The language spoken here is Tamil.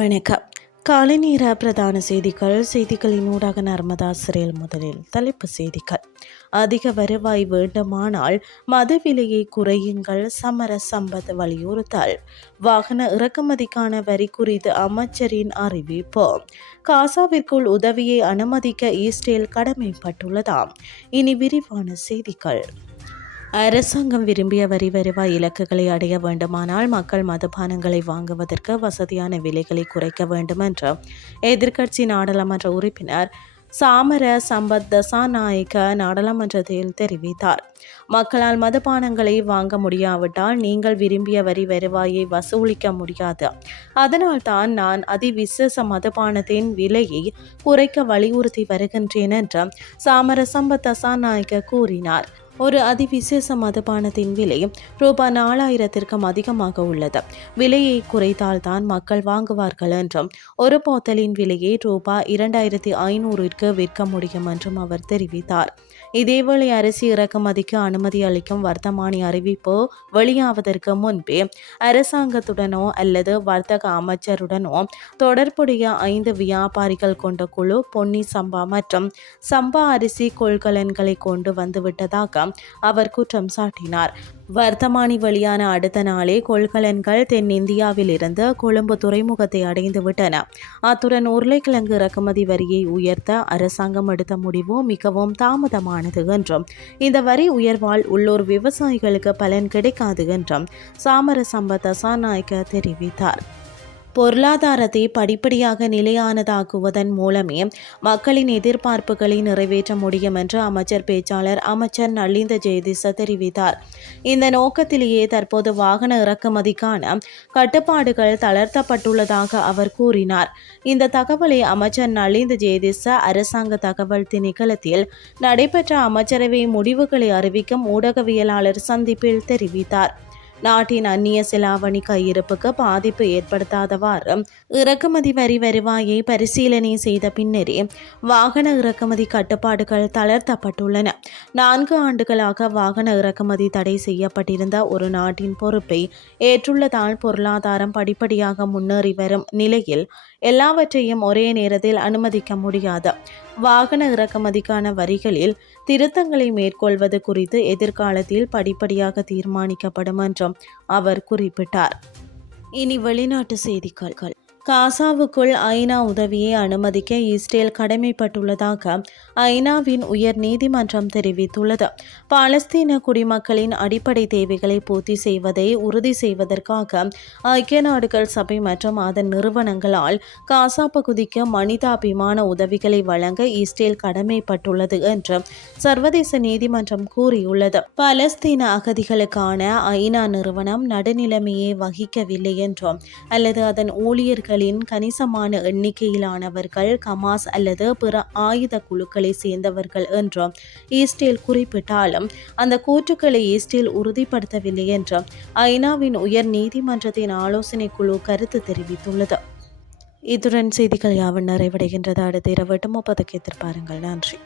வணக்கம். காலை நேர பிரதான செய்திகள். செய்திகளின் ஊடாக நர்மதா சிறையில் முதலில் தலைப்பு செய்திகள். அதிக வருவாய் வேண்டுமானால் மது விலையை குறையுங்கள் சமர சம்பத் வலியுறுத்தல். வாகன இறக்குமதிக்கான வரி குறித்து அமைச்சரின் அறிவிப்பு. காசாவிற்குள் உதவியை அனுமதிக்க ஈஸ்டேல் கடமைப்பட்டுள்ளதாம். இனி விரிவான செய்திகள். அரசாங்கம் விரும்பிய வரி வருவாய் இலக்குகளை அடைய வேண்டுமானால் மக்கள் மதுபானங்களை வாங்குவதற்கு வசதியான விலைகளை குறைக்க வேண்டும் என்று எதிர்க்கட்சி நாடாளுமன்ற உறுப்பினர் சாமர சம்பத் தசாநாயக்க நாடாளுமன்றத்தில் தெரிவித்தார். மக்களால் மதுபானங்களை வாங்க முடியாவிட்டால் நீங்கள் விரும்பிய வரி வருவாயை வசூலிக்க முடியாது. அதனால்தான் நான் அதிவிசேஷ மதுபானத்தின் விலையை குறைக்க வலியுறுத்தி வருகின்றேன் என்று சாமர சம்பத் தசாநாயக்க கூறினார். ஒரு அதிவிசேஷ மதுபானத்தின் விலை ரூபாய் நாலாயிரத்திற்கும் அதிகமாக உள்ளது. விலையை குறைத்தால்தான் மக்கள் வாங்குவார்கள் என்றும் ஒரு போத்தலின் விலையை ரூபாய் இரண்டாயிரத்தி ஐநூறுக்கு விற்க முடியும் என்றும் அவர் தெரிவித்தார். இதேவேளை அரிசி இறக்குமதிக்கு அனுமதி அளிக்கும் வர்த்தமானி அறிவிப்பு வெளியாவதற்கு முன்பே அரசாங்கத்துடனோ அல்லது வர்த்தக அமைச்சருடனோ தொடர்புடைய ஐந்து வியாபாரிகள் கொண்ட குழு பொன்னி சம்பா மற்றும் சம்பா அரிசி கொள்கலன்களை கொண்டு வந்துவிட்டதாக அவர் குற்றம் சாட்டினார். வர்த்தமானி வழியான அடுத்த நாளே கொள்கலன்கள் தென்னிந்தியாவிலிருந்து கொழும்பு துறைமுகத்தை அடைந்துவிட்டன அத்துடன் உருளைக்கிழங்கு இறக்குமதி வரியை உயர்த்த அரசாங்கம் எடுத்த முடிவு மிகவும் தாமதமானது என்றும் இந்த வரி உயர்வால் உள்ளூர் விவசாயிகளுக்கு பலன் கிடைக்காது என்றும் சாமர சம்பத் தசாநாயக்க தெரிவித்தார். பொருளாதாரத்தை படிப்படியாக நிலையானதாக்குவதன் மூலமே மக்களின் எதிர்பார்ப்புகளை நிறைவேற்ற முடியும் என்று அமைச்சர் பேச்சாளர் அமைச்சர் நலிந்த ஜெயதிச தெரிவித்தார். இந்த நோக்கத்திலேயே தற்போது வாகன இறக்குமதிக்கான கட்டுப்பாடுகள் தளர்த்தப்பட்டுள்ளதாக அவர் கூறினார். இந்த தகவலை அமைச்சர் நலிந்த ஜெயதிச அரசாங்க தகவல் திணைக்களத்தில் நடைபெற்ற அமைச்சரவை முடிவுகளை அறிவிக்கும் ஊடகவியலாளர் சந்திப்பில் தெரிவித்தார். நாட்டின் அந்நிய செலாவணி கையிருப்புக்கு பாதிப்பு ஏற்படுத்தாதவாறு இறக்குமதி வரி வருவாயை பரிசீலனை செய்த பின்னரே வாகன இறக்குமதி கட்டுப்பாடுகள் தளர்த்தப்பட்டுள்ளன. நான்கு ஆண்டுகளாக வாகன இறக்குமதி தடை செய்யப்பட்டிருந்த ஒரு நாட்டின் பொறுப்பை ஏற்றுள்ளதால் பொருளாதாரம் படிப்படியாக முன்னேறி வரும் நிலையில் எல்லாவற்றையும் ஒரே நேரத்தில் அனுமதிக்க முடியாது. வாகன இறக்குமதிக்கான வரிகளில் திருத்தங்களை மேற்கொள்வது குறித்து எதிர்காலத்தில் படிப்படியாக தீர்மானிக்கப்படும் என்றும் அவர் குறிப்பிட்டார். இனி வெளிநாட்டு செய்திகள். காசாவுக்குள் ஐநா உதவியை அனுமதிக்க இஸ்ரேல் கடமைப்பட்டுள்ளதாக ஐநாவின் உயர் நீதிமன்றம் தெரிவித்துள்ளது. பாலஸ்தீன குடிமக்களின் அடிப்படை தேவைகளை பூர்த்தி செய்வதை உறுதி செய்வதற்காக ஐக்கிய நாடுகள் சபை மற்றும் அதன் நிறுவனங்களால் காசா பகுதிக்கு மனிதாபிமான உதவிகளை வழங்க இஸ்ரேல் கடமைப்பட்டுள்ளது என்று சர்வதேச நீதிமன்றம் கூறியுள்ளது. பாலஸ்தீன அகதிகளுக்கான ஐநா நிறுவனம் நடுநிலைமையை வகிக்கவில்லை என்றும் அல்லது அதன் ஊழியர்கள் குழுக்களின் கணிசமான எண்ணிக்கையிலானவர்கள் கமாஸ் அல்லது பிற ஆயுத குழுக்களை சேர்ந்தவர்கள் என்றும் ஈஸ்டேல் குறிப்பிட்டாலும் அந்த கூற்றுக்களை ஈஸ்டேல் உறுதிப்படுத்தவில்லை என்றும் ஐநாவின் உயர் நீதிமன்றத்தின் ஆலோசனை குழு கருத்து தெரிவித்துள்ளது. இத்துடன் செய்திகள் யாவும் நிறைவடைகின்றது. அடுத்த இரவு எட்டு முப்பதுக்கு எதிர்பாருங்கள். நன்றி.